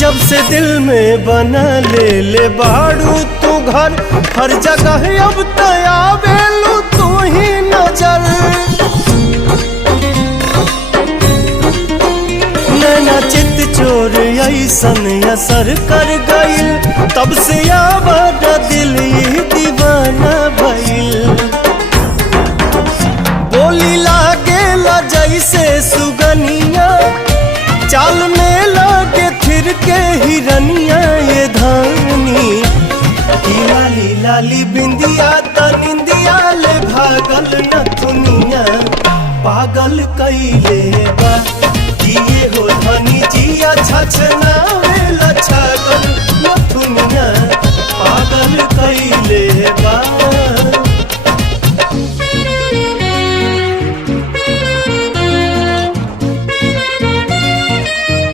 जब से दिल में बना ले बाड़ू तू घर, हर जगह अब तया बेलू तू ही नजर। नैना चित चोर ऐसन असर कर गइल, तब से आवारा दिल ही दीवाना भइल। बोली लागेला जैसे सुगनिया, चाल में लागे फिर के हिरनिया ये धानी। लाली लाली बिंदिया त निंदिया ले भागल न दुनिया, पागल कइले बा। ये हो धनी जिया छछ